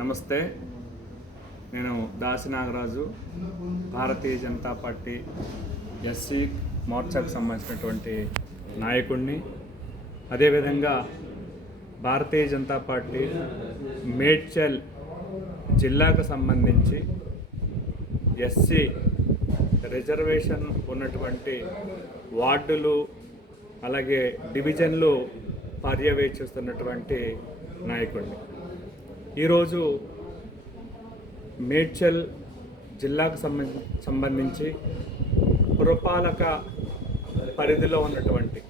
నమస్తే. నేను దాసి Nagaraju, Bharatiya Janata party SC మోర్చాకు సంబంధించినటువంటి నాయకుడిని. అదేవిధంగా భారతీయ జనతా పార్టీ మేడ్చల్ జిల్లాకు సంబంధించి ఎస్సీ రిజర్వేషన్ ఉన్నటువంటి వార్డులు అలాగే డివిజన్లు పర్యవేక్షిస్తున్నటువంటి నాయకుడిని. ఈరోజు మేడ్చల్ జిల్లాకు సంబంధించి పురపాలక పరిధిలో ఉన్నటువంటి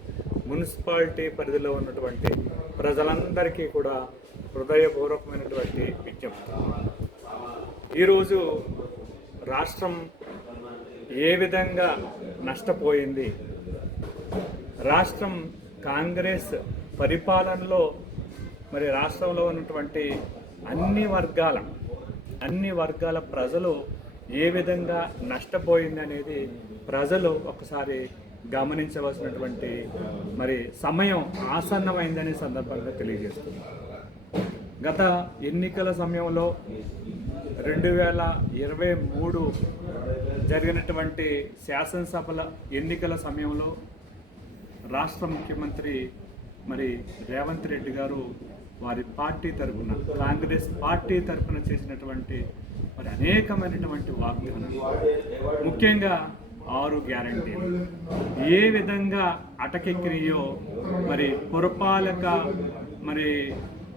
మున్సిపాలిటీ పరిధిలో ఉన్నటువంటి ప్రజలందరికీ కూడా హృదయపూర్వకమైనటువంటి విజ్ఞప్తి. ఈరోజు రాష్ట్రం ఏ విధంగా నష్టపోయింది, రాష్ట్రం కాంగ్రెస్ పరిపాలనలో మరి రాష్ట్రంలో ఉన్నటువంటి అన్ని వర్గాల ప్రజలు ఏ విధంగా నష్టపోయింది అనేది ప్రజలు ఒకసారి గమనించవలసినటువంటి మరి సమయం ఆసన్నమైందనే సందర్భంగా తెలియజేస్తుంది. గత ఎన్నికల సమయంలో 2023 జరిగినటువంటి శాసనసభల ఎన్నికల సమయంలో రాష్ట్ర ముఖ్యమంత్రి మరి రేవంత్ రెడ్డి గారు వారి పార్టీ తరఫున, కాంగ్రెస్ పార్టీ తరఫున చేసినటువంటి మరి అనేకమైనటువంటి వాగ్దానాలు, ముఖ్యంగా 6 గ్యారంటీలు ఏ విధంగా అటకెక్కినాయో మరి పురపాలక మరి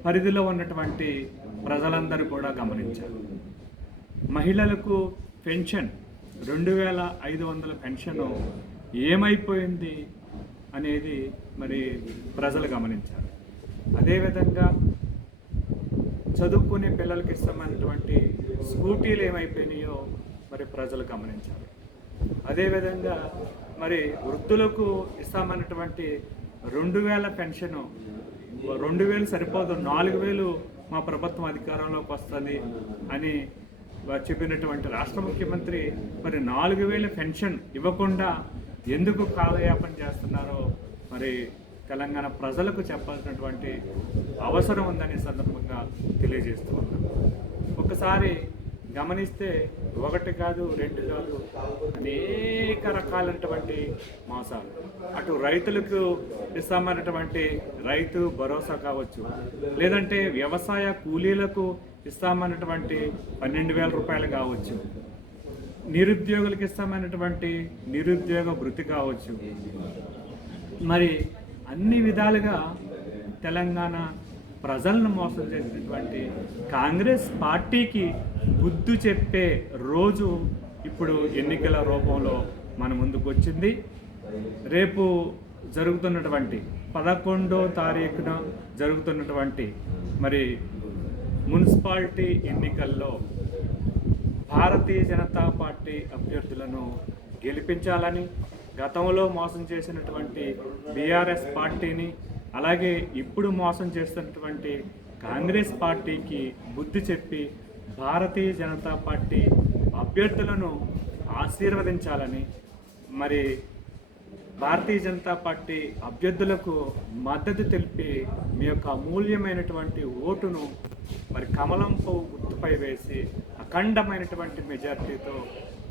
పరిధిలో ఉన్నటువంటి ప్రజలందరూ కూడా గమనించారు. మహిళలకు పెన్షన్ 2500 పెన్షన్ ఏమైపోయింది అనేది మరి ప్రజలు గమనించారు. అదేవిధంగా చదువుకునే పిల్లలకి ఇస్తామన్నటువంటి స్కూటీలు ఏమైపోయినాయో మరి ప్రజలు గమనించారు. అదేవిధంగా మరి వృద్ధులకు ఇస్తామన్నటువంటి 2000 పెన్షన్ 2000 సరిపోదు, 4000 మా ప్రభుత్వం అధికారంలోకి వస్తుంది అని చెప్పినటువంటి రాష్ట్ర ముఖ్యమంత్రి మరి 4000 పెన్షన్ ఇవ్వకుండా ఎందుకు కాలయాపన చేస్తున్నారో మరి తెలంగాణ ప్రజలకు చెప్పాల్సినటువంటి అవసరం ఉందని సందర్భంగా తెలియజేస్తూ ఉన్నాం. ఒకసారి గమనిస్తే 1 కాదు 2 కాదు అనేక రకాలైనటువంటి మోసాలు, అటు రైతులకు ఇస్తామన్నటువంటి రైతు భరోసా కావచ్చు, లేదంటే వ్యవసాయ కూలీలకు ఇస్తామన్నటువంటి 12,000 రూపాయలు కావచ్చు, నిరుద్యోగులకు ఇస్తామన్నటువంటి నిరుద్యోగ భృతి కావచ్చు, మరి అన్ని విధాలుగా తెలంగాణ ప్రజలను మోసం చేసినటువంటి కాంగ్రెస్ పార్టీకి బుద్ధి చెప్పే రోజు ఇప్పుడు ఎన్నికల రూపంలో మన ముందుకు వచ్చింది. రేపు జరుగుతున్నటువంటి 11వ తారీఖున జరుగుతున్నటువంటి మరి మున్సిపాలిటీ ఎన్నికల్లో భారతీయ జనతా పార్టీ అభ్యర్థులను గెలిపించాలని, గతంలో మోసం చేసినటువంటి బీఆర్ఎస్ పార్టీని అలాగే ఇప్పుడు మోసం చేస్తున్నటువంటి కాంగ్రెస్ పార్టీకి బుద్ధి చెప్పి భారతీయ జనతా పార్టీ అభ్యర్థులను ఆశీర్వదించాలని, మరి భారతీయ జనతా పార్టీ అభ్యర్థులకు మద్దతు తెలిపి మీ యొక్క అమూల్యమైనటువంటి ఓటును మరి కమలం పువ్వు గుర్తుపై వేసి అఖండమైనటువంటి మెజార్టీతో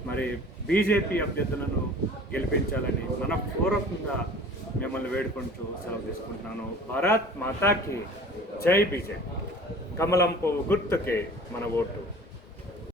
మరి బీజేపీ అభ్యర్థులను గెలిపించాలని మనపూర్వకంగా మిమ్మల్ని వేడుకుంటూ సెలవు తీసుకుంటున్నాను. భారత్ మాతాకి జై. బీజేపీ. కమలం పువ్వు గుర్తుకే మన ఓటు.